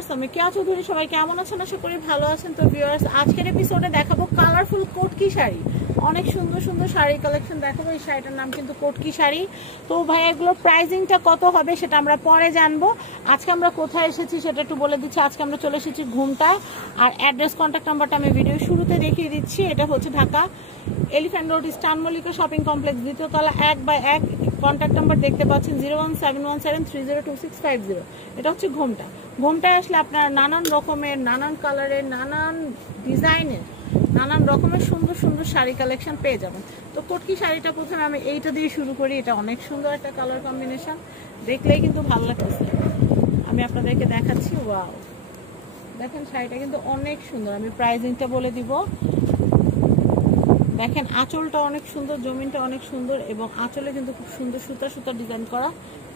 Viewers, আমি কেয়া চৌধুরী। সবাই কেমন আছেন? আশা করি ভালো আছেন। তো ভিউয়ার্স, আজকের এপিসোডে দেখাবো কালারফুল কোটকি শাড়ি। অনেক সুন্দর সুন্দর শাড়ি কালেকশন দেখাবো। এই শাড়িটার নাম কিন্তু কোটকি শাড়ি। তো ভাই, এগুলোর প্রাইসিংটা কত হবে সেটা আমরা পরে জানবো। আজকে আমরা কোথায় এসেছি সেটা একটু বলে দিচ্ছি। আজকে আমরা চলে এসেছি ঘুমটা। আর অ্যাড্রেস, কন্ট্যাক্ট নাম্বারটা আমি ভিডিও শুরুতে দেখিয়ে দিচ্ছি। এটা হচ্ছে ঢাকা এলিফ্যান্ট রোড, স্টান মল্লিকা শপিং কমপ্লেক্স, দ্বিতীয় তলা, 1/1। কন্ট্যাক্ট নাম্বার দেখতে পাচ্ছেন 01717302650। এটা হচ্ছে ঘুমটা। ঘুমটায় আসলে আপনারা নানান রকমের, নানান কালারের, নানান ডিজাইনের, নানান রকমের সুন্দর সুন্দর শাড়ি কালেকশন পেয়ে যাবেন। তো কোটকি শাড়িটা প্রথমে আমি এইটা দিয়ে শুরু করি। এটা অনেক সুন্দর একটা কালার কম্বিনেশন, দেখলেই কিন্তু ভালো লাগতেছে। আমি আপনাদেরকে দেখাচ্ছি। ওয়াও, দেখেন শাড়িটা কিন্তু অনেক সুন্দর। আমি প্রাইসিংটা বলে দিব। দেখেন আঁচলটা অনেক সুন্দর, জমিনটা অনেক সুন্দর, এবং আঁচলে কিন্তু খুব সুন্দর সুতা সুতা ডিজাইন করা।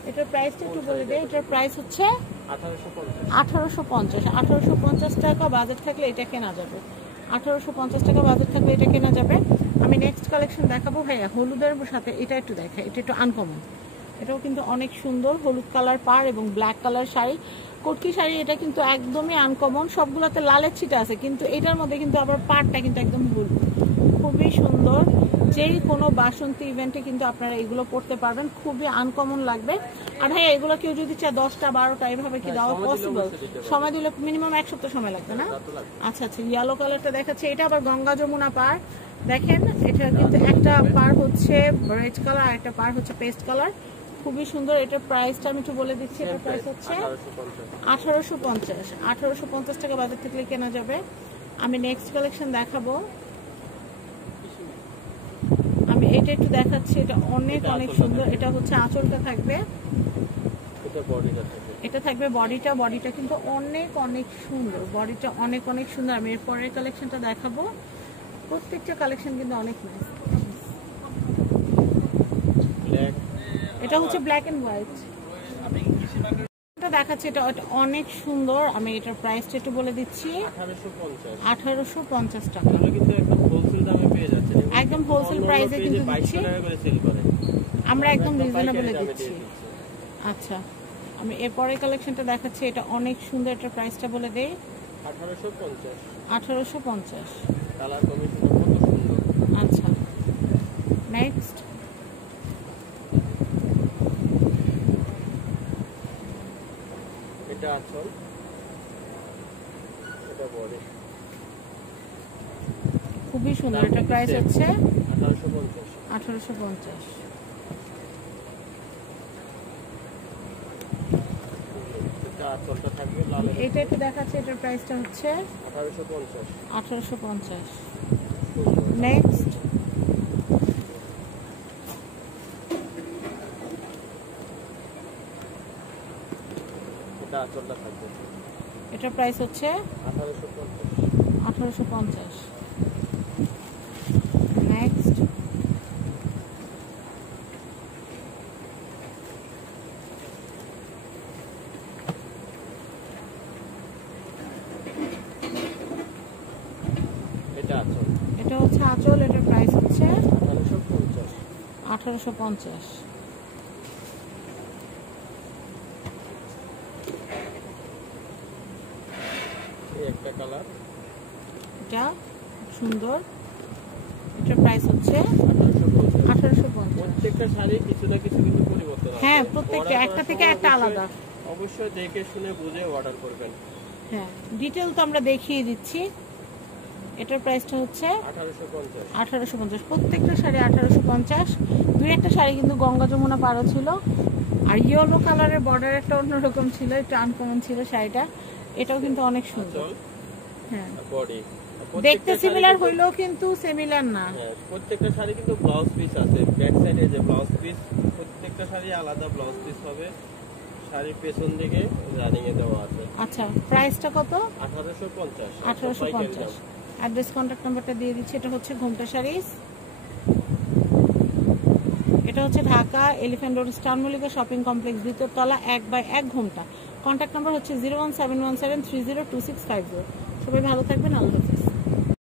এটার প্রাইসটা একটু বলে দেয়। এটার প্রাইস হচ্ছে 1850। 1850 টাকা বাজেট থাকলে এটা কেনা যাবে। 1850 টাকা বাজেট থাকলে এটা কেনা যাবে। আমি নেক্সট কালেকশন দেখাবো। ভাইয়া, হলুদের সাথে এটা একটু দেখাই। এটা একটু আনকমন, এটাও কিন্তু অনেক সুন্দর। হলুদ কালার পাড় এবং ব্ল্যাক কালার শাড়ি, কোটকি শাড়ি। এটা কিন্তু একদমই আনকমন। সবগুলোতে লালের ছিটা আছে, কিন্তু এটার মধ্যে কিন্তু আবার পাড়টা কিন্তু একদম হলুদ, খুবই সুন্দর। যেই কোনো বাসন্তী ইভেন্টে কিন্তু আপনারা এগুলো পড়তে পারবেন, খুবই আনকমন লাগবে। আর হ্যাঁ, এগুলো কেউ যদি চায় 10টা 12টা এভাবে কি দেওয়া পসিবল? সময় দিলে মিনিমাম 1 সপ্তাহ সময় লাগবে না? আচ্ছা আচ্ছা, ইয়েলো কালারটা দেখাচ্ছে। এটা আবার গঙ্গা যমুনা পাড়। দেখেন, এটা কিন্তু একটা পাড় হচ্ছে রেড কালার, আর একটা পাড় হচ্ছে পেস্ট কালার। খুবই সুন্দর। এটার প্রাইসটা আমি একটু বলে দিচ্ছি। এটার প্রাইস হচ্ছে 1850। 1850 টাকা বাজার থেকে কেনা যাবে। আমি নেক্সট কালেকশন দেখাবো। আমি এটা একটু দেখাচ্ছি। এটা অনেক অনেক সুন্দর। এটা হচ্ছে আঁচলটা থাকবে, এটা থাকবে বডিটা। বডিটা কিন্তু অনেক অনেক সুন্দর। বডিটা অনেক অনেক সুন্দর। আমি এর পরের কালেকশনটা দেখাবো। প্রত্যেকটা কালেকশন কিন্তু অনেক নাইস। এটা হচ্ছে ব্ল্যাক এন্ড হোয়াইট। এটা দেখাচ্ছি, এটা অনেক সুন্দর। আমি এটার প্রাইসটা একটু বলে দিচ্ছি। 1850 টাকা। একদম হোলসেল প্রাইসে কিন্তু দিচ্ছি আমরা, একদম রিজনেবলে দিচ্ছি। আচ্ছা, আমি এরপরের কালেকশনটা দেখাচ্ছি। এটা অনেক সুন্দর। এটার প্রাইসটা বলে দেই। 1850। আচ্ছা, নেক্সট। এটা আঁচল, এটা বডি, খুবই সুন্দর। এটা প্রাইস হচ্ছে 1850। 1850। এটা আঁচলটা থাকবে লাল। এটা একটু দেখাচ্ছে। এটার প্রাইসটা হচ্ছে 1850। 1850। নেক্সট। এটা আঁচলটা থাকবে। এটার প্রাইস হচ্ছে 1850। 1850। নেক্সট। এটা আঁচল, এটা হচ্ছে আঁচল। এটার প্রাইস হচ্ছে 1850। 1850। এই একটা কালার, এটা সুন্দর। এটার প্রাইস হচ্ছে 1850। প্রত্যেকটা শাড়ি কিছু না কিছু কিন্তু পরিবর্তন আছে। হ্যাঁ, প্রত্যেকটা একটা থেকে একটা আলাদা। অবশ্যই দেখে শুনে বুঝে অর্ডার করবেন। হ্যাঁ, ডিটেল তো আমরা দেখিয়ে দিচ্ছি। এটার প্রাইসটা হচ্ছে 1850। 1850। প্রত্যেকটা শাড়ি 1850। দুই একটা শাড়ি কিন্তু গঙ্গা যমুনা পাড়ও ছিল, আর ইয়েলো কালারের বর্ডার একটা অন্যরকম ছিল, একটু আনকমন ছিল শাড়িটা। এটাও কিন্তু অনেক সুন্দর। হ্যাঁ, বডি দেখতে সিমিলার হইলেও কিন্তু সিমিলার না। প্রত্যেকটা শাড়ি কিন্তু ব্লাউজ পিস আছে। ব্যাক সাইডে যে ব্লাউজ পিস, প্রত্যেকটা শাড়ি আলাদা ব্লাউজ পিস হবে। শাড়ির পেছন দিকে রানিং এ দেওয়া আছে। আচ্ছা, প্রাইসটা কত? 1850। 1850। অ্যাড্রেস, কন্ট্যাক্ট নাম্বারটা দিয়ে দিচ্ছি। এটা হচ্ছে ঘুমটা শাড়িজ। এটা হচ্ছে Dhaka elephant road, star Mallika shopping complex, দ্বিতীয় তলা, 1/1 ঘুমটা। কন্ট্যাক্ট নাম্বার হচ্ছে 01717302650। সবাই ভালো থাকবেন। আল্লাহ হাফেজ।